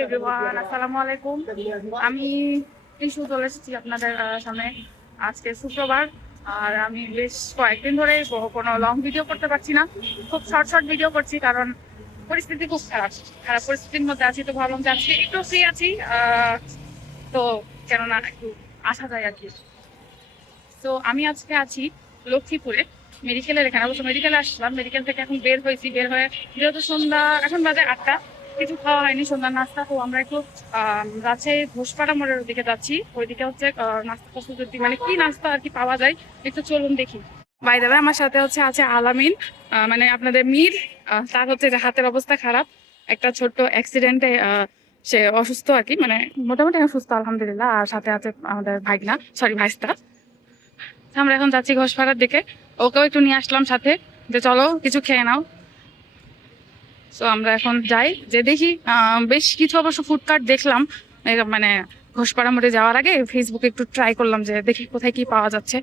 Everyone, আসসালামু আলাইকুম। আমি ইস্যু চলে এসেছি আপনাদের সামনে। আজকে শুক্রবার, আর আমি বেশ কয়েকদিন ধরে কোনো লং ভিডিও করতে পারছি না। খুব শর্ট শর্ট ভিডিও করছি, কারণ পরিস্থিতি খুব খারাপ খারাপ পরিস্থিতির মধ্যে আছি। তো ভাবলাম যে আজকে একটু ফ্রি আছি, তো কেননা একটু আসা যায় আর কি। তো আমি আজকে আছি লক্ষ্মীপুরে, মেডিকেলের এখানে। অবশ্য মেডিকেলে আসলাম, মেডিকেল থেকে এখন বের হয়েছি। বের হয়ে যেহেতু সন্ধ্যা, এখন বাজে 8টা, কিছু খাওয়া হয়নি সন্ধ্যার নাস্তা। তো আমরা একটু রাজশাহী ঘোষপাড়া মোড়ের দিকে যাচ্ছি। ওইদিকে হচ্ছে নাস্তা প্রস্তুতি, মানে কি নাস্তা আর কি পাওয়া যায়, একটু চলুন দেখি। বাই দ্য ওয়ে, আমার সাথে আছে আলামিন, মানে আপনাদের মীর। তার হচ্ছে যে হাতের অবস্থা খারাপ, একটা ছোট্ট অ্যাক্সিডেন্টে সে অসুস্থ আর কি, মানে মোটামুটি সুস্থ আলহামদুলিল্লাহ। আর সাথে আছে আমাদের ভাইগনা, সরি ভাইস্তা। আমরা এখন যাচ্ছি ঘোষপাড়ার দিকে। ওকেও একটু নিয়ে আসলাম সাথে, যে চলো কিছু খেয়ে নাও। তো আমরা এখন যাই, যে দেখি বেশ কিছু অবশ্য ফুডকার্ট দেখলাম, মানে ঘোষপাড়া মোড়ে যাওয়ার আগে ফেসবুকে একটু ট্রাই করলাম যে দেখি কোথায় কি পাওয়া যাচ্ছে।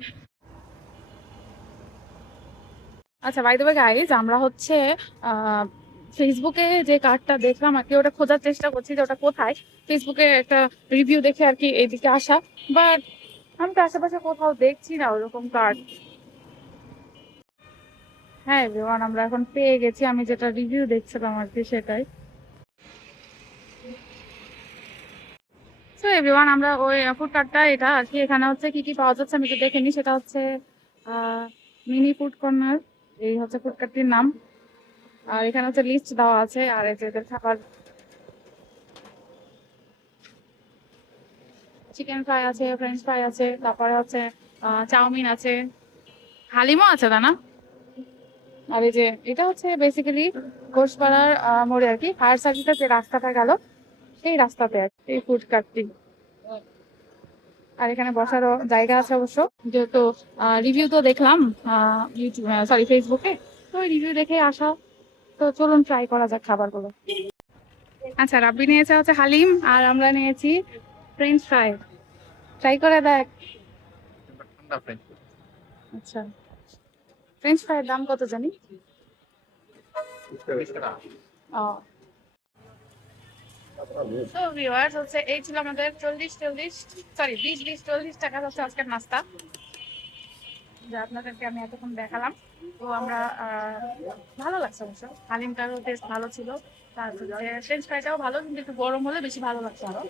আচ্ছা, বাই দ্য ওয়ে গাইজ, আমরা হচ্ছে ফেসবুকে যে কার্ডটা দেখলাম আর কি, ওটা খোঁজার চেষ্টা করছি যে ওটা কোথায়। ফেসবুকে একটা রিভিউ দেখে আর কি এইদিকে আসা, বাট আমি তো আশেপাশে কোথাও দেখছি না ওরকম কার্ড। হ্যাঁ এভরিওয়ান, আমরা এখন পেয়ে গেছি, আমি যেটা রিভিউ দেখছিলাম আর কি সেটাই। তো এভরিওয়ান, আমরা ওই ফুড কার্টটা এটা আর কি, এখানে হচ্ছে কি কি পাওয়া যাচ্ছে আমি তো দেখে নিই। সেটা হচ্ছে মিনি ফুড কর্নার, এই হচ্ছে ফুড কার্টটির নাম। আর এখানে হচ্ছে লিস্ট দেওয়া আছে, আর এই যে এদের খাবার, চিকেন ফ্রাই আছে, ফ্রেঞ্চ ফ্রাই আছে, তারপরে হচ্ছে চাউমিন আছে, হালিমও আছে না। আর এই যে এটা হচ্ছে বেসিক্যালি ঘোষপাড়ার মোড়ে আর কি, ফায়ার সার্ভিসের যে রাস্তাটা গেল সেই রাস্তাতে আর কি এই ফুড কার্টটি। আর এখানে বসারও জায়গা আছে অবশ্য, যেহেতু রিভিউ তো দেখলাম ইউটিউব, সরি ফেসবুকে, তো ওই রিভিউ দেখে আসা। তো চলুন ট্রাই করা যাক খাবারগুলো। আচ্ছা, রাব্বি নিয়েছে হচ্ছে হালিম, আর আমরা নিয়েছি ফ্রেঞ্চ ফ্রাই। ট্রাই করে দেখ। আচ্ছা, ফ্রেঞ্চ ফ্রাইয়ের দাম কত জানি? ও, তো ভিউয়ার্স হচ্ছে এই ছিল আমাদের 20-40 টাকা হচ্ছে আজকের নাস্তা, যা আপনাদেরকে আমি এতক্ষণ দেখালাম। তো আমরা ভালো লাগছে অবশ্য, হালিমটারও টেস্ট ভালো ছিল। তারপরে ফ্রেঞ্চ ফ্রাইটাও ভালো, কিন্তু একটু গরম হলে বেশি ভালো লাগছে আরো।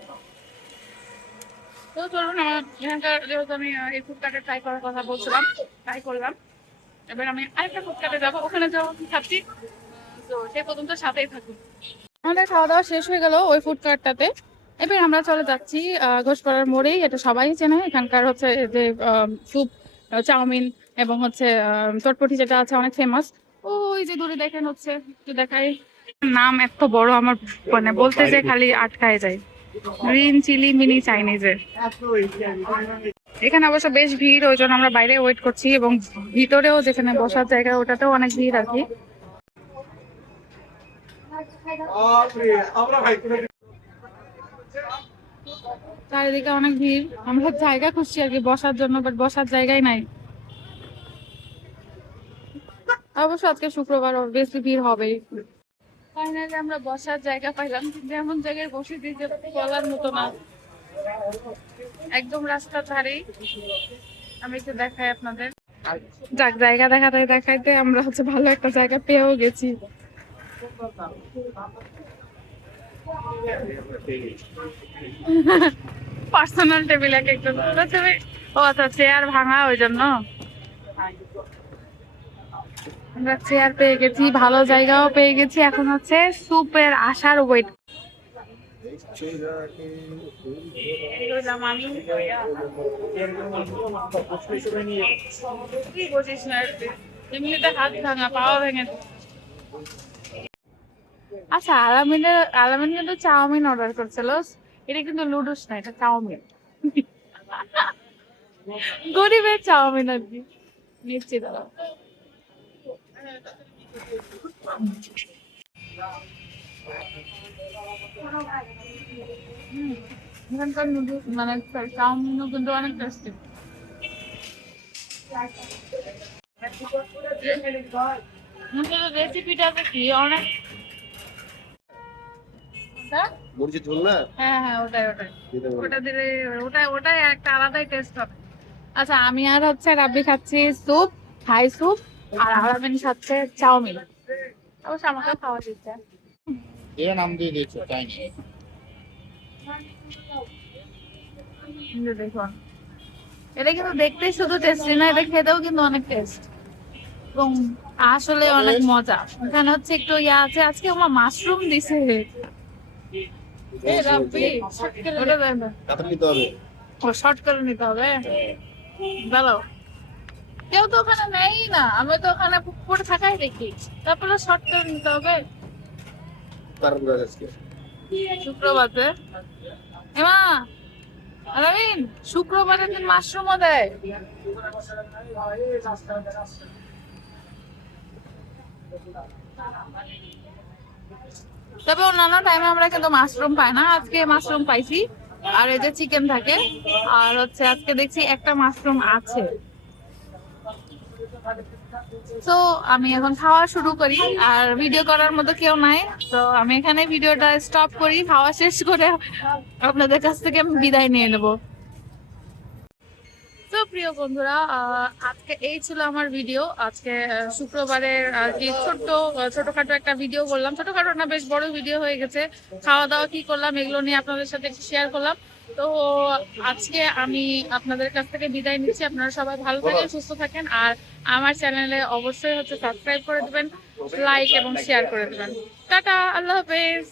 তো চলুন, আমার এখানকার যেহেতু আমি এই ফুড কার্টে ট্রাই করার কথা বলছিলাম, ট্রাই করলাম। এবার আমি আরেকটা ফুড কার্টে যাবো, ওখানে যাবো খাচ্ছি। তো সে পর্যন্ত সাথেই থাকুন। আমাদের খাওয়া দাওয়া শেষ হয়ে গেল ওই ফুড কার্টটাতে। এবার আমরা চলে যাচ্ছি ঘোষপাড়ার মোড়েই, এটা সবাই চেনে এখানকার হচ্ছে যে স্যুপ, চাউমিন এবং হচ্ছে চটপটি যেটা আছে অনেক ফেমাস। ওই যে দূরে দেখেন হচ্ছে, একটু দেখাই, নাম এত বড় আমার, মানে বলতে যে খালি আটকায় যায়, গ্রিন চিলি মিনি চাইনিজের। এখানে অবশ্য বেশ ভিড়, ওই জন্য আমরা বাইরে ওয়েট করছি, এবং ভিতরেও যেখানে বসার জায়গা ওটাতেও অনেক ভিড় আর কি। চারিদিকে অনেক ভিড়, আমরা জায়গা খুঁজছি আর কি বসার জন্য, বাট বসার জায়গাই নাই। অবশ্য আজকে শুক্রবার, বেশি ভিড় হবেই। ফাইনালি আমরা বসার জায়গা পাইলাম, কিন্তু এমন জায়গায় বসে দিতে বলার মতো না, একদম রাস্তার ধারেই। আমি একটু দেখাই আপনাদের। যাক, জায়গা দেখাতে দেখাইতে আমরা হচ্ছে ভালো একটা জায়গা পেয়েও গেছি। পার্সোনাল টেবিল এক একজন। ও আচ্ছা, চেয়ার ভাঙা, ওই জন্য আমরা চেয়ার পেয়ে গেছি, ভালো জায়গাও পেয়ে গেছি। এখন হচ্ছে স্যুপের আসার ওয়েট। আমি কি বলছিস না, এমনিতে হাত ভাঙা, পাওয়া ভেঙে। আচ্ছা, আলামিন কিন্তু চাউমিন অর্ডার করছিল। এটা কিন্তু লুডুস না, এটা চাউমিন, গরিবের চাউমিন আর কি। নিচ্ছি দাঁড়াও। এখানকার নুডলস মানে চাউমিনও কিন্তু অনেক টেস্টি। রেসিপিটা কি অনেক মরিচের ঝোল না? হ্যাঁ হ্যাঁ, ওটাই ওটাই। দিতে পারো। ওটা দিলে ওটাই একটা আলাদাই টেস্ট হবে। আচ্ছা, আমি আর হচ্ছে রাব্বি খাচ্ছি স্যুপ, থাই স্যুপ, আর আলামিন খাচ্ছে চাউমিন। অবশ্য আমাকে খাওয়া দিচ্ছে। এর নাম দিয়ে দিয়েছো চাইনি। এই যে দেখুন, এটা কিন্তু দেখতেই শুধু টেস্টি না, এটা খেতেও কিন্তু অনেক টেস্ট এবং আসলে অনেক মজা। এখানে হচ্ছে একটু ইয়া আছে, আজকে আমার মাশরুম দিছে। এ রাব্বি, ওটা দেন না। কাতলা নিতে হবে। ও শর্ট করে নিতে হবে, ভালো। কেউ তো ওখানে নেই না, আমি তো ওখানে পড়ে থাকাই দেখি, তারপরে শর্ট করে নিতে হবে। কারণ আজকে শুক্রবারে এমা আলামিন, শুক্রবারের দিন মাশরুমও দেয়। তবে অন্যান্য টাইমে আমরা কিন্তু মাশরুম পাই না, আজকে মাশরুম পাইছি। আর এই যে চিকেন থাকে, আর হচ্ছে আজকে দেখছি একটা মাশরুম আছে। তো আমি এখন খাওয়া শুরু করি, আর ভিডিও করার মতো কেউ নাই, তো আমি এখানে ভিডিওটা স্টপ করি, খাওয়া শেষ করে আপনাদের কাছ থেকে আমি বিদায় নিয়ে নেব। তো প্রিয় বন্ধুরা, আজকে এই ছিল আমার ভিডিও। আজকে শুক্রবারের আর কি ছোটখাটো একটা ভিডিও করলাম, ছোটখাটো না বেশ বড় ভিডিও হয়ে গেছে। খাওয়া দাওয়া কি করলাম এগুলো নিয়ে আপনাদের সাথে একটু শেয়ার করলাম। তো আজকে আমি আপনাদের কাছ থেকে বিদায় নিচ্ছি। আপনারা সবাই ভালো থাকেন, সুস্থ থাকেন, আর আমার চ্যানেলে অবশ্যই হচ্ছে সাবস্ক্রাইব করে দিবেন, লাইক এবং শেয়ার করে দিবেন। টাটা, আল্লাহ হাফেজ।